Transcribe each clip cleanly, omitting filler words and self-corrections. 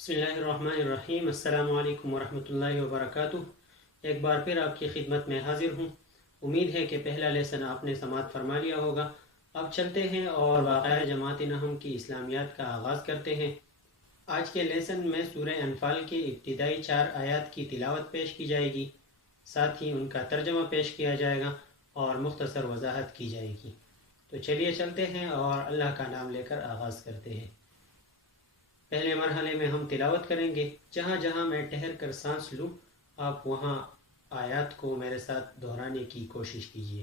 بسم اللہ الرحمن الرحیم۔ السلام علیکم ورحمۃ اللہ وبرکاتہ۔ ایک بار پھر آپ کی خدمت میں حاضر ہوں۔ امید ہے کہ پہلا لیسن آپ نے سماعت فرما لیا ہوگا۔ اب چلتے ہیں اور واقعہ جماعت نہم کی اسلامیات کا آغاز کرتے ہیں۔ آج کے لیسن میں سورہ انفال کی ابتدائی 4 آیات کی تلاوت پیش کی جائے گی، ساتھ ہی ان کا ترجمہ پیش کیا جائے گا اور مختصر وضاحت کی جائے گی۔ تو چلیے چلتے ہیں اور اللہ کا نام لے کر آغاز کرتے ہیں۔ پہلے مرحلے میں ہم تلاوت کریں گے۔ جہاں جہاں میں ٹھہر کر سانس لوں آپ وہاں آیات کو میرے ساتھ دہرانے کی کوشش کیجیے۔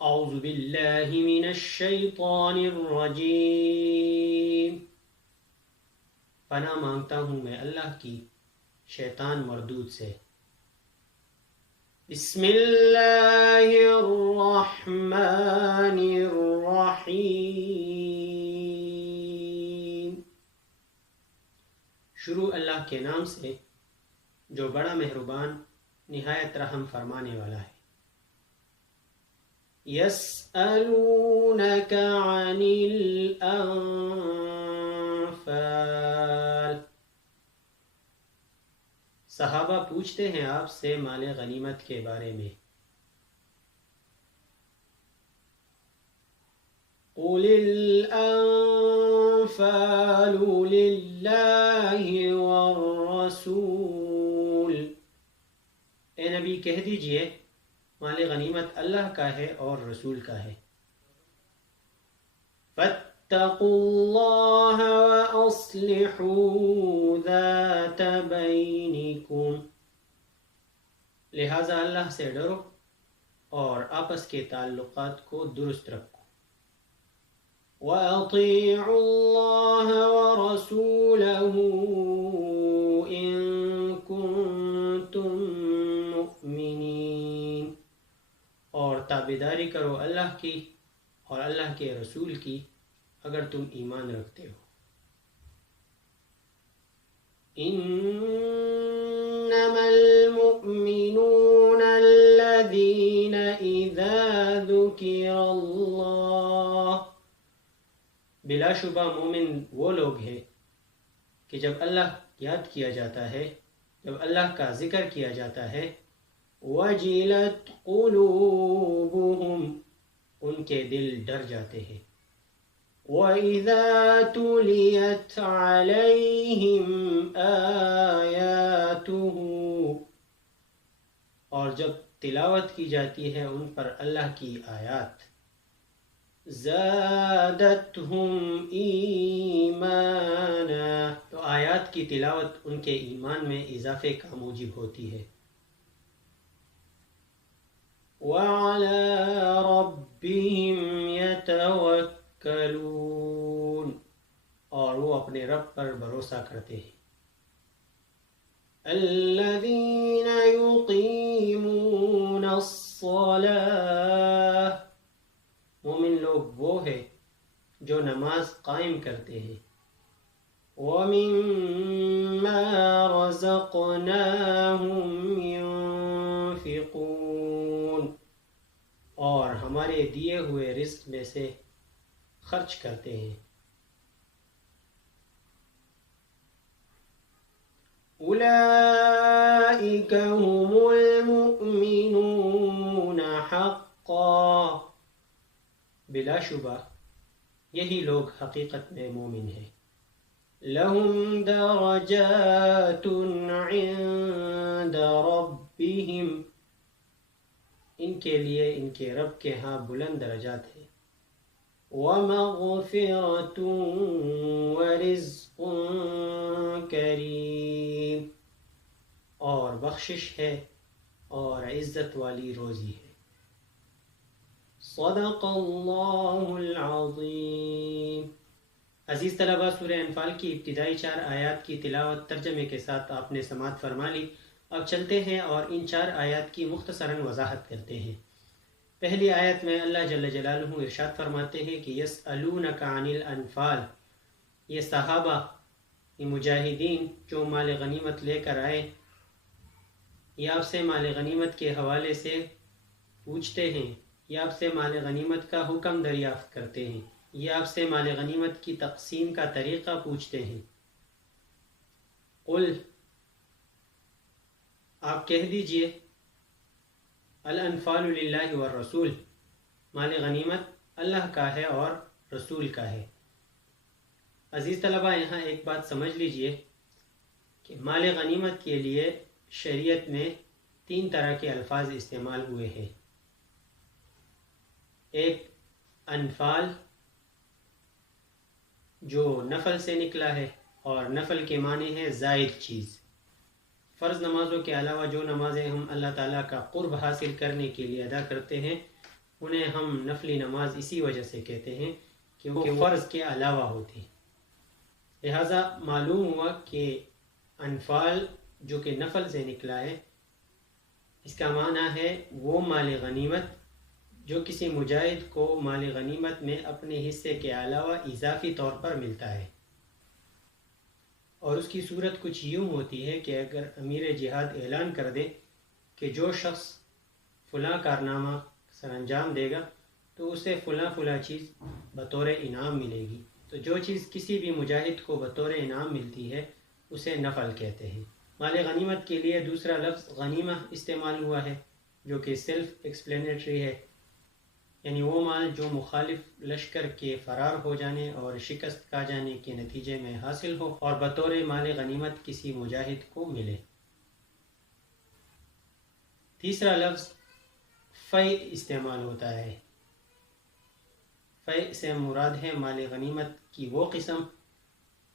اعوذ باللہ من الشیطان الرجیم۔ پناہ مانگتا ہوں میں اللہ کی شیطان مردود سے۔ بسم اللہ الرحمن الرحیم۔ شروع اللہ کے نام سے جو بڑا مہربان نہایت رحم فرمانے والا ہے۔ یسألونک عن الانفال۔ صحابہ پوچھتے ہیں آپ سے مال غنیمت کے بارے میں۔ قل الانفال للہ والرسول۔ اے نبی کہہ دیجئے مال غنیمت اللہ کا ہے اور رسول کا ہے۔ فاتقوا اللہ واصلحوا ذات بینکم۔ لہذا اللہ سے ڈرو اور آپس کے تعلقات کو درست رکھو۔ وَأَطِيعُوا اللَّهَ وَرَسُولَهُ إِن كُنتُم مُؤْمِنِينَ۔ اور تابعداری کرو اللہ کی اور اللہ کے رسول کی اگر تم ایمان رکھتے ہو۔ انما المؤمنون الذين اذا ذكر الله۔ بلا شبہ مومن وہ لوگ ہیں کہ جب اللہ یاد کیا جاتا ہے، جب اللہ کا ذکر کیا جاتا ہے، وجلت قلوبهم، ان کے دل ڈر جاتے ہیں۔ وَإِذَا تُلِيَتْ عَلَيْهِمْ آيَاتُهُ، اور جب تلاوت کی جاتی ہے ان پر اللہ کی آیات، زادتہم ایمانا، تو آیات کی تلاوت ان کے ایمان میں اضافے کا موجب ہوتی ہے۔ وَعَلَى رَبِّهِمْ يَتَوَكَّلُونَ، اور وہ اپنے رب پر بھروسہ کرتے ہیں۔ الَّذِينَ يُقِيمُونَ الصَّلَاةَ، مومن لوگ وہ ہیں جو نماز قائم کرتے ہیں۔ وَمِمَّا رَزَقْنَاهُمْ يُنْفِقُونَ، اور ہمارے دیے ہوئے رزق میں سے خرچ کرتے ہیں۔ اولئک هم المؤمنون حقا، بلا شبہ یہی لوگ حقیقت میں مومن ہیں۔ لہم درجات عند ربہم، ان کے لیے ان کے رب کے ہاں بلند درجات ہیں۔ ومغفرۃ ورزق کریم، اور بخشش ہے اور عزت والی روزی ہے۔ صدق اللہ العظیم۔ عزیز طلبہ، سورہ انفال کی ابتدائی 4 آیات کی تلاوت ترجمے کے ساتھ آپ نے سماعت فرما لی۔ اب چلتے ہیں اور ان 4 آیات کی مختصراً وضاحت کرتے ہیں۔ پہلی آیت میں اللہ جل جلالہ ارشاد فرماتے ہیں کہ یسألونک عن الانفال، یہ صحابہ، یہ مجاہدین جو مال غنیمت لے کر آئے، یہ آپ سے مال غنیمت کے حوالے سے پوچھتے ہیں، یہ آپ سے مال غنیمت کا حکم دریافت کرتے ہیں، یہ آپ سے مال غنیمت کی تقسیم کا طریقہ پوچھتے ہیں۔ قل آپ کہہ دیجئے الانفال للہ والرسول مال غنیمت اللہ کا ہے اور رسول کا ہے۔ عزیز طلبہ، یہاں ایک بات سمجھ لیجئے کہ مال غنیمت کے لیے شریعت میں 3 طرح کے الفاظ استعمال ہوئے ہیں۔ ایک انفال جو نفل سے نکلا ہے، اور نفل کے معنی ہے زائد چیز۔ فرض نمازوں کے علاوہ جو نمازیں ہم اللہ تعالیٰ کا قرب حاصل کرنے کے لیے ادا کرتے ہیں انہیں ہم نفلی نماز اسی وجہ سے کہتے ہیں کیونکہ وہ فرض کے علاوہ ہوتی ہیں۔ لہٰذا معلوم ہوا کہ انفال جو کہ نفل سے نکلا ہے، اس کا معنی ہے وہ مال غنیمت جو کسی مجاہد کو مال غنیمت میں اپنے حصے کے علاوہ اضافی طور پر ملتا ہے، اور اس کی صورت کچھ یوں ہوتی ہے کہ اگر امیر جہاد اعلان کر دے کہ جو شخص فلاں کارنامہ سر انجام دے گا تو اسے فلاں چیز بطور انعام ملے گی، تو جو چیز کسی بھی مجاہد کو بطور انعام ملتی ہے اسے نفل کہتے ہیں۔ مال غنیمت کے لیے دوسرا لفظ غنیمہ استعمال ہوا ہے جو کہ سیلف ایکسپلینیٹری ہے، یعنی وہ مال جو مخالف لشکر کے فرار ہو جانے اور شکست کھا جانے کے نتیجے میں حاصل ہو اور بطور مال غنیمت کسی مجاہد کو ملے۔ تیسرا لفظ فی استعمال ہوتا ہے۔ فی سے مراد ہے مال غنیمت کی وہ قسم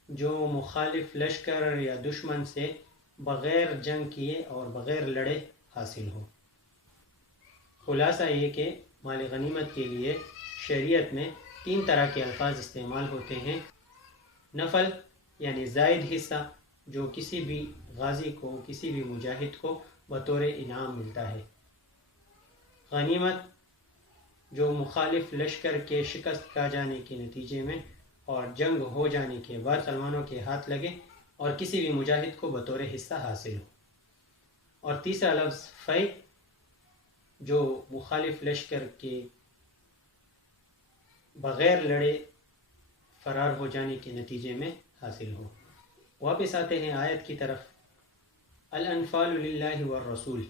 جو مخالف لشکر یا دشمن سے بغیر جنگ کیے اور بغیر لڑے حاصل ہو۔ خلاصہ یہ کہ مال غنیمت کے لیے شریعت میں 3 طرح کے الفاظ استعمال ہوتے ہیں۔ نفل یعنی زائد حصہ جو کسی بھی غازی کو، کسی بھی مجاہد کو بطور انعام ملتا ہے۔ غنیمت جو مخالف لشکر کے شکست کھا جانے کے نتیجے میں اور جنگ ہو جانے کے بعد مسلمانوں کے ہاتھ لگے اور کسی بھی مجاہد کو بطور حصہ حاصل ہو۔ اور تیسرا لفظ فی جو مخالف لشکر کے بغیر لڑے فرار ہو جانے کے نتیجے میں حاصل ہو۔ واپس آتے ہیں آیت کی طرف۔ الانفال للہ والرسول،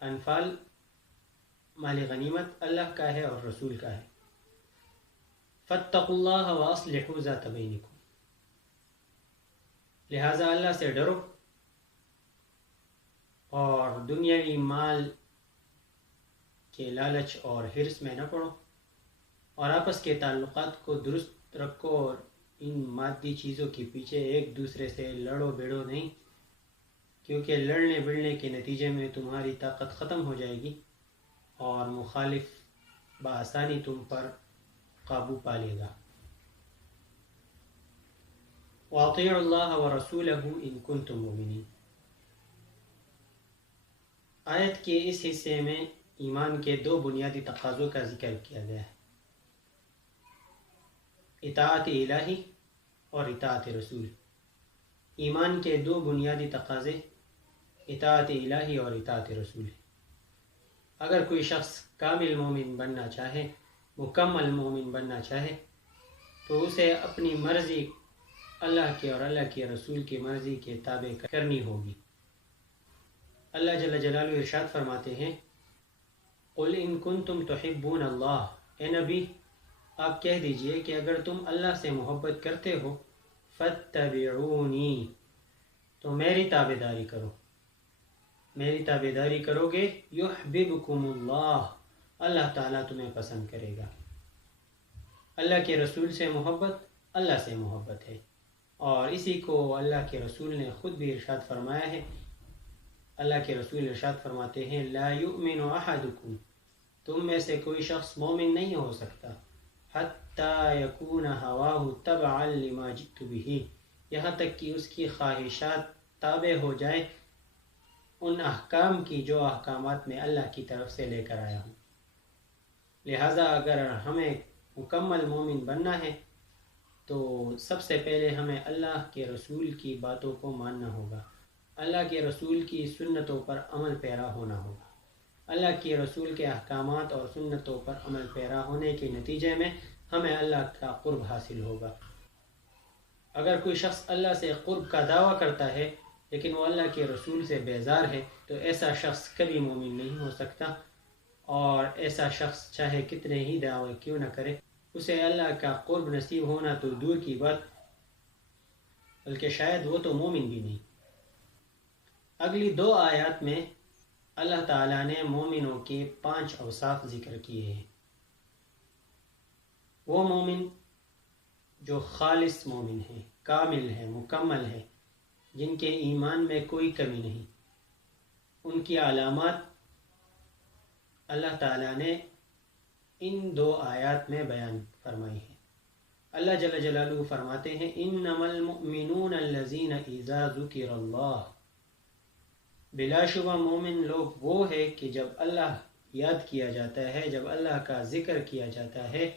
انفال مال غنیمت اللہ کا ہے اور رسول کا ہے۔ فاتقوا اللہ واصلحوا ذات بینکم، لہٰذا اللہ سے ڈرو اور دنیاوی مال کے لالچ اور حرص میں نہ پڑو، اور آپس کے تعلقات کو درست رکھو اور ان مادی چیزوں کے پیچھے ایک دوسرے سے لڑو بیڑو نہیں، کیونکہ لڑنے بڑنے کے نتیجے میں تمہاری طاقت ختم ہو جائے گی اور مخالف بآسانی تم پر قابو پا لے گا۔ وَأَطِيعُوا اللَّهَ وَرَسُولَهُ إِن كُنتُم مُؤْمِنِينَ، آیت کے اس حصے میں ایمان کے 2 بنیادی تقاضوں کا ذکر کیا گیا ہے، اطاعت الہی اور اطاعت رسول۔ ایمان کے 2 بنیادی تقاضے اطاعت الہی اور اطاعت رسول ہیں۔ اگر کوئی شخص کامل مومن بننا چاہے، مکمل مومن بننا چاہے، تو اسے اپنی مرضی اللہ کے اور اللہ کے رسول کی مرضی کے تابع کرنی ہوگی۔ اللہ جل جلالہ ارشاد فرماتے ہیں، قل ان کنتم تحبون اللہ، اے نبی آپ کہہ دیجئے کہ اگر تم اللہ سے محبت کرتے ہو، فاتبعونی، تو میری تابع داری کرو۔ میری تابع داری کرو گے یحببکم اللہ، اللہ تعالیٰ تمہیں پسند کرے گا۔ اللہ کے رسول سے محبت اللہ سے محبت ہے، اور اسی کو اللہ کے رسول نے خود بھی ارشاد فرمایا ہے۔ اللہ کے رسول ارشاد فرماتے ہیں، لا یؤمن احدکم، تم میں سے کوئی شخص مومن نہیں ہو سکتا، حتی یکون ہواہ تبعا لما جئت بہ، یہاں تک کہ اس کی خواہشات تابع ہو جائے ان احکام کی جو احکامات میں اللہ کی طرف سے لے کر آیا ہوں۔ لہٰذا اگر ہمیں مکمل مومن بننا ہے تو سب سے پہلے ہمیں اللہ کے رسول کی باتوں کو ماننا ہوگا، اللہ کے رسول کی سنتوں پر عمل پیرا ہونا ہوگا۔ اللہ کے رسول کے احکامات اور سنتوں پر عمل پیرا ہونے کے نتیجے میں ہمیں اللہ کا قرب حاصل ہوگا۔ اگر کوئی شخص اللہ سے قرب کا دعویٰ کرتا ہے لیکن وہ اللہ کے رسول سے بیزار ہے، تو ایسا شخص کبھی مومن نہیں ہو سکتا، اور ایسا شخص چاہے کتنے ہی دعوے کیوں نہ کرے، اسے اللہ کا قرب نصیب ہونا تو دور کی بات، بلکہ شاید وہ تو مومن بھی نہیں۔ اگلی 2 آیات میں اللہ تعالیٰ نے مومنوں کے 5 اوصاف ذکر کیے ہیں۔ وہ مومن جو خالص مومن ہیں، کامل ہیں، مکمل ہیں، جن کے ایمان میں کوئی کمی نہیں، ان کی علامات اللہ تعالیٰ نے ان 2 آیات میں بیان فرمائی ہیں۔ اللہ جل جلالہ فرماتے ہیں انما المؤمنون الذین اذا ذکر اللہ، بلا شبہ مومن لوگ وہ ہے کہ جب اللہ یاد کیا جاتا ہے، جب اللہ کا ذکر کیا جاتا ہے،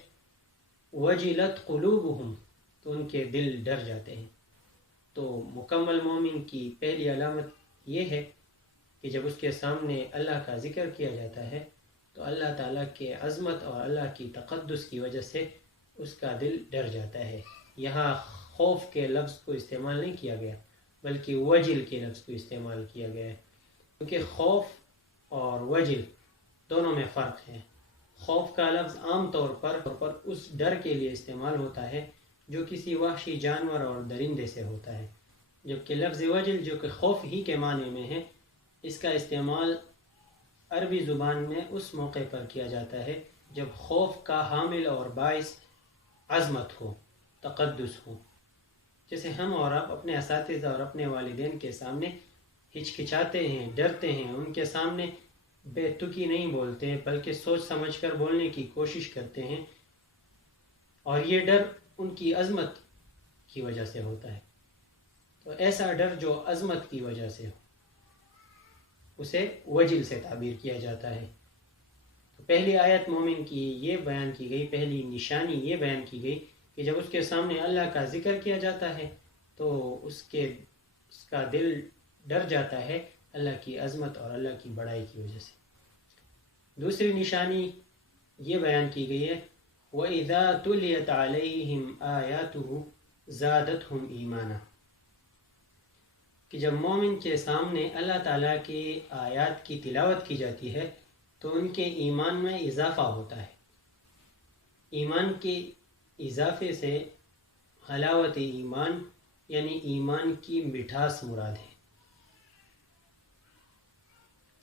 وجلت قلوبہم، تو ان کے دل ڈر جاتے ہیں۔ تو مکمل مومن کی پہلی علامت یہ ہے کہ جب اس کے سامنے اللہ کا ذکر کیا جاتا ہے تو اللہ تعالیٰ کے عظمت اور اللہ کی تقدس کی وجہ سے اس کا دل ڈر جاتا ہے۔ یہاں خوف کے لفظ کو استعمال نہیں کیا گیا، بلکہ وجل کے لفظ کو استعمال کیا گیا ہے، کیونکہ خوف اور وجل دونوں میں فرق ہے۔ خوف کا لفظ عام طور پر اس ڈر کے لیے استعمال ہوتا ہے جو کسی وحشی جانور اور درندے سے ہوتا ہے، جبکہ لفظ وجل جو کہ خوف ہی کے معنی میں ہے، اس کا استعمال عربی زبان میں اس موقع پر کیا جاتا ہے جب خوف کا حامل اور باعث عظمت ہو، تقدس ہو۔ جیسے ہم اور آپ اپنے اساتذہ اور اپنے والدین کے سامنے ہچکچاتے ہیں، ڈرتے ہیں، ان کے سامنے بے تکی نہیں بولتے ہیں، بلکہ سوچ سمجھ کر بولنے کی کوشش کرتے ہیں، اور یہ ڈر ان کی عظمت کی وجہ سے ہوتا ہے۔ تو ایسا ڈر جو عظمت کی وجہ سے ہو، اسے وجل سے تعبیر کیا جاتا ہے۔ تو پہلی آیت مومن کی یہ بیان کی گئی، پہلی نشانی یہ بیان کی گئی کہ جب اس کے سامنے اللہ کا ذکر کیا جاتا ہے تو اس کا دل ڈر جاتا ہے اللہ کی عظمت اور اللہ کی بڑائی کی وجہ سے۔ دوسری نشانی یہ بیان کی گئی ہے وَإِذَا تُلِيَتْ عَلَيْهِمْ آيَاتُهُ زَادَتْهُمْ ایمانا، کہ جب مومن کے سامنے اللہ تعالیٰ کی آیات کی تلاوت کی جاتی ہے تو ان کے ایمان میں اضافہ ہوتا ہے۔ ایمان کے اضافے سے حلاوت ایمان یعنی ایمان کی مٹھاس مراد ہے۔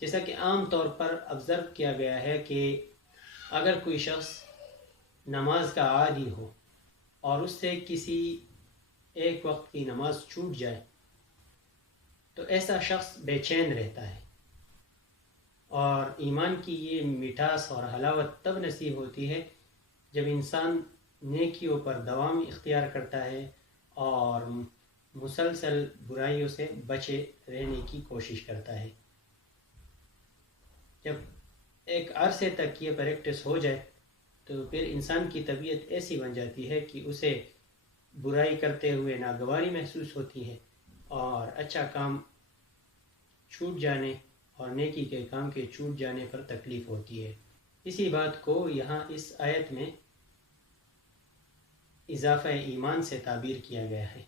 جیسا کہ عام طور پر آبزرو کیا گیا ہے کہ اگر کوئی شخص نماز کا عادی ہو اور اس سے کسی ایک وقت کی نماز چھوٹ جائے تو ایسا شخص بے چین رہتا ہے، اور ایمان کی یہ مٹھاس اور حلاوت تب نصیب ہوتی ہے جب انسان نیکیوں پر دوام اختیار کرتا ہے اور مسلسل برائیوں سے بچے رہنے کی کوشش کرتا ہے۔ جب ایک عرصے تک یہ پریکٹس ہو جائے تو پھر انسان کی طبیعت ایسی بن جاتی ہے کہ اسے برائی کرتے ہوئے ناگواری محسوس ہوتی ہے، اور اچھا کام چھوٹ جانے اور نیکی کے کام کے چھوٹ جانے پر تکلیف ہوتی ہے۔ اسی بات کو یہاں اس آیت میں اضافہ ایمان سے تعبیر کیا گیا ہے۔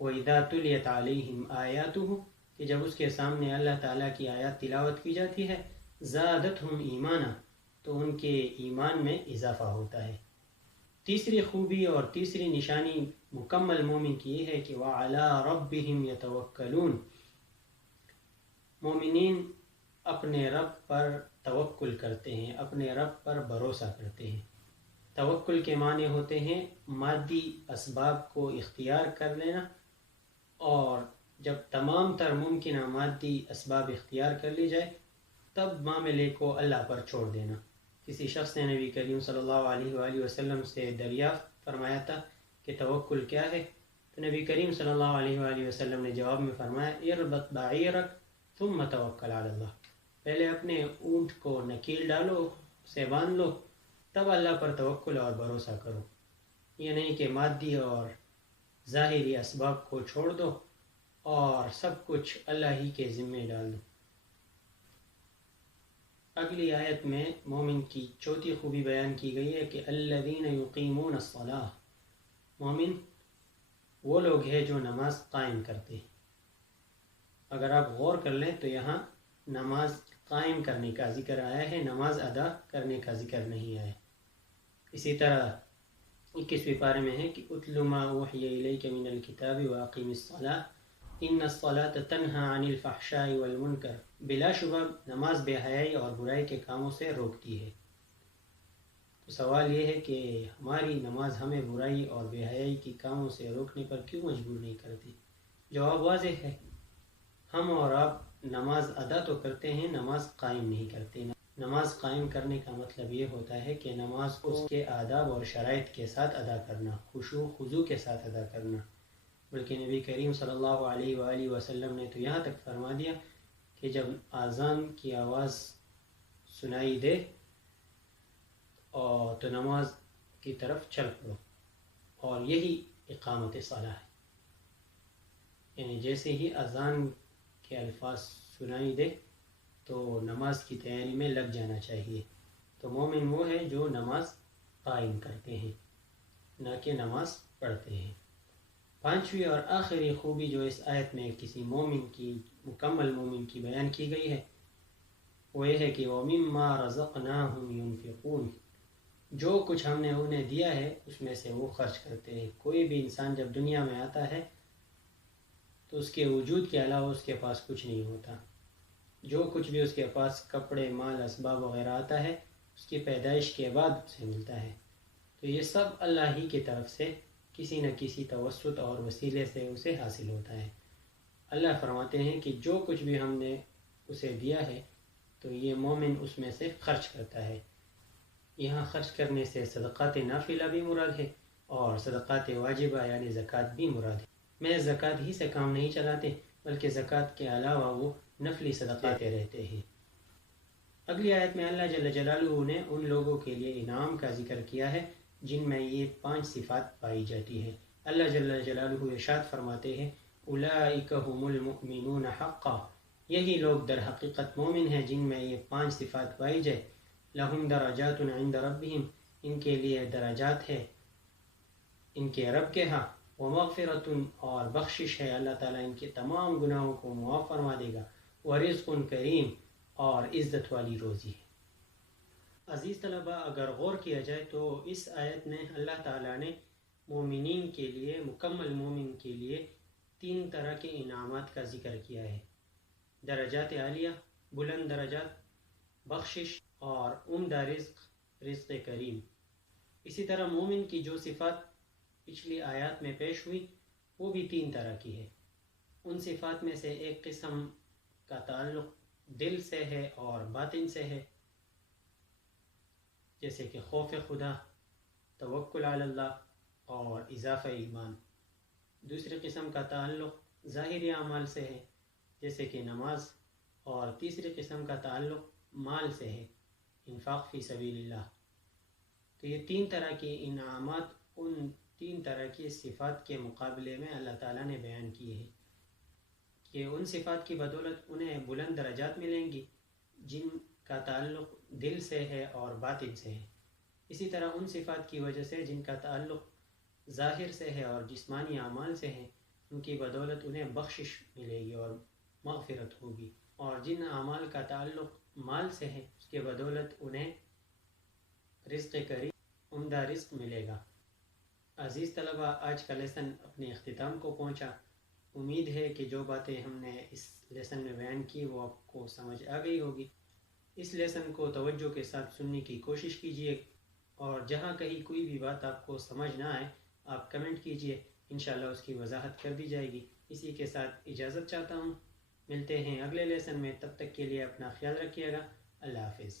وَإِذَا تُلِيَتْ عَلَيْهِمْ آيَاتُهُ، کہ جب اس کے سامنے اللہ تعالیٰ کی آیات تلاوت کی جاتی ہے، زَادَتْهُمْ ایمانا، تو ان کے ایمان میں اضافہ ہوتا ہے۔ تیسری خوبی اور تیسری نشانی مکمل مومن کی یہ ہے کہ وَعَلَىٰ رَبِّهِمْ يَتَوَكَّلُونَ، مومنین اپنے رب پر توکل کرتے ہیں، اپنے رب پر بھروسہ کرتے ہیں۔ توکل کے معنی ہوتے ہیں مادی اسباب کو اختیار کر لینا، اور جب تمام تر ممکنہ مادی اسباب اختیار کر لی جائے تب معاملے کو اللہ پر چھوڑ دینا۔ کسی شخص نے نبی کریم صلی اللہ علیہ وآلہ وسلم سے دریافت فرمایا تھا کہ توکل کیا ہے، تو نبی کریم صلی اللہ علیہ وآلہ وسلم نے جواب میں فرمایا اربط بعیرک ثم توکل علی اللہ، پہلے اپنے اونٹ کو نکیل ڈالو، اسے باندھ لو، تب اللہ پر توکل اور بھروسہ کرو۔ یہ نہیں کہ مادی اور ظاہری اسباب کو چھوڑ دو اور سب کچھ اللہ ہی کے ذمے ڈال دو۔ اگلی آیت میں مومن کی چوتھی خوبی بیان کی گئی ہے کہ الذین یقیمون الصلاۃ، مومن وہ لوگ ہیں جو نماز قائم کرتے ہیں۔ اگر آپ غور کر لیں تو یہاں نماز قائم کرنے کا ذکر آیا ہے، نماز ادا کرنے کا ذکر نہیں آیا۔ اسی طرح 21ویں پارے میں ہے کہ اتل ما اوحی الیک من الکتاب واقیم الصلاۃ ان الصلاۃ تنہی عن الفحشاء والمنکر، بلا شبہ نماز بے حیائی اور برائی کے کاموں سے روکتی ہے۔ تو سوال یہ ہے کہ ہماری نماز ہمیں برائی اور بے حیائی کی کاموں سے روکنے پر کیوں مجبور نہیں کرتی؟ جواب واضح ہے، ہم اور آپ نماز ادا تو کرتے ہیں، نماز قائم نہیں کرتے۔ نماز قائم کرنے کا مطلب یہ ہوتا ہے کہ نماز کو اس کے آداب اور شرائط کے ساتھ ادا کرنا، خشوع خضوع کے ساتھ ادا کرنا۔ بلکہ نبی کریم صلی اللہ علیہ وآلہ وسلم نے تو یہاں تک فرما دیا کہ جب اذان کی آواز سنائی دے اور تو نماز کی طرف چل پڑو، اور یہی اقامت صلاح ہے۔ یعنی جیسے ہی اذان کے الفاظ سنائی دے تو نماز کی تیاری میں لگ جانا چاہیے۔ تو مومن وہ ہے جو نماز قائم کرتے ہیں، نہ کہ نماز پڑھتے ہیں۔ پانچویں اور آخری خوبی جو اس آیت میں کسی مومن کی، مکمل مومن کی بیان کی گئی ہے، وہ یہ ہے کہ وَمِمَّا رَزَقْنَاهُمْ يُنْفِقُونَ، جو کچھ ہم نے انہیں دیا ہے اس میں سے وہ خرچ کرتے ہیں۔ کوئی بھی انسان جب دنیا میں آتا ہے تو اس کے وجود کے علاوہ اس کے پاس کچھ نہیں ہوتا۔ جو کچھ بھی اس کے پاس کپڑے، مال، اسباب وغیرہ آتا ہے، اس کی پیدائش کے بعد اسے ملتا ہے۔ تو یہ سب اللہ ہی کی طرف سے کسی نہ کسی توسط اور وسیلے سے اسے حاصل ہوتا ہے۔ اللہ فرماتے ہیں کہ جو کچھ بھی ہم نے اسے دیا ہے تو یہ مومن اس میں سے خرچ کرتا ہے۔ یہاں خرچ کرنے سے صدقات نافلہ بھی مراد ہے اور صدقات واجبہ یعنی زکوٰۃ بھی مراد ہے۔ میں زکوٰۃ ہی سے کام نہیں چلاتے بلکہ زکوٰۃ کے علاوہ وہ نفلی صدقات رہتے ہیں۔ اگلی آیت میں اللہ جل جلالہ نے ان لوگوں کے لیے انعام کا ذکر کیا ہے جن میں یہ 5 صفات پائی جاتی ہیں۔ اللہ جل جلالہ ارشاد فرماتے ہیں اولئک هم المؤمنون حقا، یہی لوگ در حقیقت مومن ہیں جن میں یہ 5 صفات پائی جائے۔ لہم درجات عند ربہم، ان کے لیے درجات ہے ان کے رب کے ہاں، ومغفرۃ، اور بخشش ہے، اللہ تعالیٰ ان کے تمام گناہوں کو معاف فرما دے گا، ورزق کریم، اور عزت والی روزی ہے۔ عزیز طلبہ، اگر غور کیا جائے تو اس آیت میں اللہ تعالیٰ نے مومنین کے لیے، مکمل مومن کے لیے 3 طرح کے انعامات کا ذکر کیا ہے: درجات عالیہ، بلند درجات، بخشش اور عمدہ رزق، رزق کریم۔ اسی طرح مومن کی جو صفات پچھلی آیات میں پیش ہوئی وہ بھی 3 طرح کی ہے۔ ان صفات میں سے ایک قسم کا تعلق دل سے ہے اور باطن سے ہے، جیسے کہ خوف خدا، توکل علی اللہ اور اضافہ ایمان۔ دوسری قسم کا تعلق ظاہری اعمال سے ہے، جیسے کہ نماز، اور تیسری قسم کا تعلق مال سے ہے، انفاق فی سبیل اللہ۔ تو یہ 3 طرح کے انعامات ان 3 طرح کی صفات کے مقابلے میں اللہ تعالیٰ نے بیان کیے ہیں کہ ان صفات کی بدولت انہیں بلند درجات ملیں گی جن کا تعلق دل سے ہے اور باطن سے ہے۔ اسی طرح ان صفات کی وجہ سے جن کا تعلق ظاہر سے ہے اور جسمانی اعمال سے ہے، ان کی بدولت انہیں بخشش ملے گی اور مغفرت ہوگی، اور جن اعمال کا تعلق مال سے ہے اس کے بدولت انہیں رزق کریم، عمدہ رزق ملے گا۔ عزیز طلبہ، آج کا لیسن اپنے اختتام کو پہنچا۔ امید ہے کہ جو باتیں ہم نے اس لیسن میں بیان کی وہ آپ کو سمجھ آ گئی ہوگی۔ اس لیسن کو توجہ کے ساتھ سننے کی کوشش کیجیے، اور جہاں کہیں کوئی بھی بات آپ کو سمجھ نہ آئے آپ کمنٹ کیجیے، انشاءاللہ اس کی وضاحت کر دی جائے گی۔ اسی کے ساتھ اجازت چاہتا ہوں، ملتے ہیں اگلے لیسن میں، تب تک کے لیے اپنا خیال رکھیے گا۔ اللہ حافظ۔